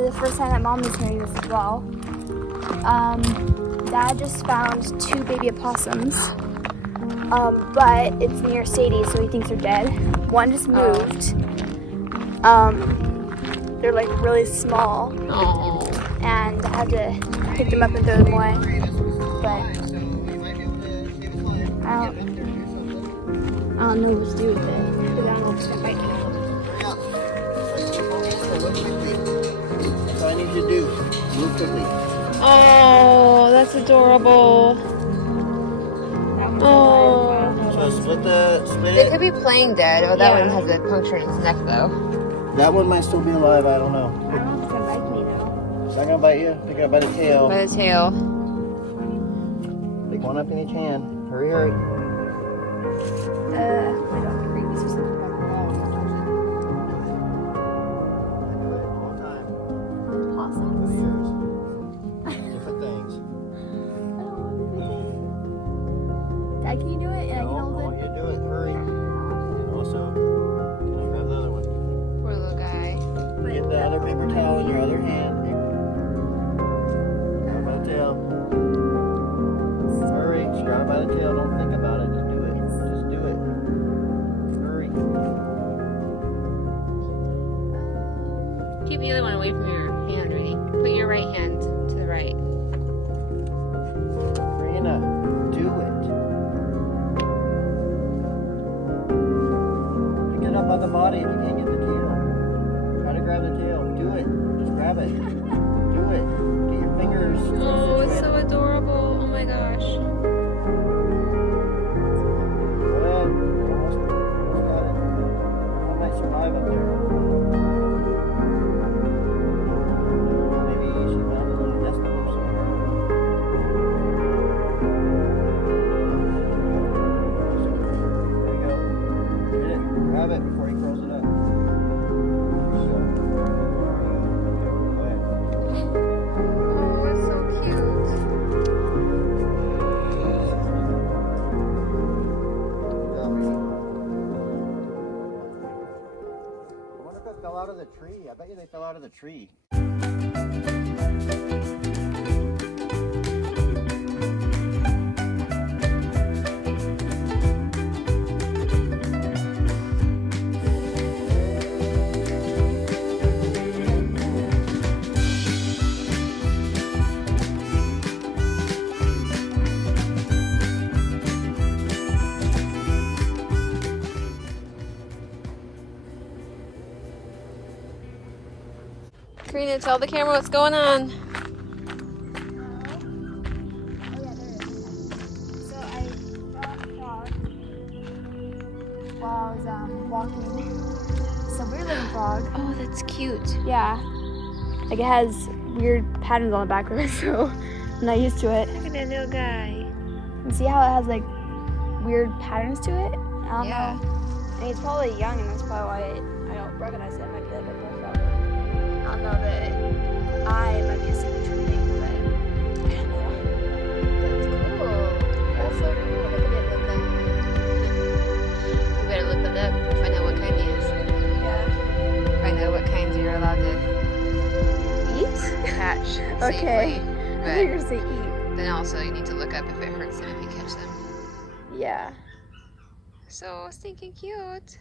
be the first time that Mom is hearing this as well. Dad just found 2 baby opossums, but it's near Sadie, so he thinks they're dead. One just moved. They're like really small, and I had to pick them up and throw them away. But I don't know what to do with it, because I don't know if it's gonna bite me. That's all I need you to do. Move quickly. Oh, that's adorable. Oh. So split They it. could be playing dead. Oh, that one has a puncture in its neck, though. That one might still be alive. I don't know. I don't know if it's gonna bite me though. It's not gonna bite you. Pick it up by the tail. By the tail. Pick one up in each hand. Hurry, hurry. My dog rabies or something. Possums. Different things. Dad, can you do it? And I can I hold want it. you to do it. Hurry. And also, can I grab another one? Poor little guy. Get the other paper towel in your other hand. Grab it by the tail. Hurry. Just grab it by the tail. Don't think about it. Just do it. Just do it. Hurry. Keep the other one away from your hand, Rudy. Put your right hand to the right. Karina, do it. Pick it up by the body if you can't get the tail. Try to grab the tail. Do it. Just grab it. Do it. Get your fingers. Oh, it's so adorable. Oh my gosh. Go ahead. Almost got it. One might survive up there. Maybe she found a little nest of them somewhere. There you go. Get it. Grab it before he curls it up. There you go. Go ahead. Oh, it's so cute. I wonder if it fell out of the tree. I bet you they fell out of the tree. Karina, tell the camera what's going on. Oh yeah, there it is. So I saw a frog while I was walking. It's a weird looking frog. Oh, that's cute. Yeah. Like it has weird patterns on the back of it, so I'm not used to it. Look at that little guy. And see how it has like weird patterns to it? I don't Yeah. know. And he's probably young, and that's probably why I don't recognize it. It might be like a bullfrog. I don't know that I might be a signature thing, but I don't know. That's cool. That's so cool. Look at it, Luca. You better look that up and find out what kind he is. Yeah. Find out what kinds you're allowed to Eat? catch Okay. safely. I thought you were But gonna say eat. then also you need to look up if it hurts them if you catch them. Yeah. So stinking cute.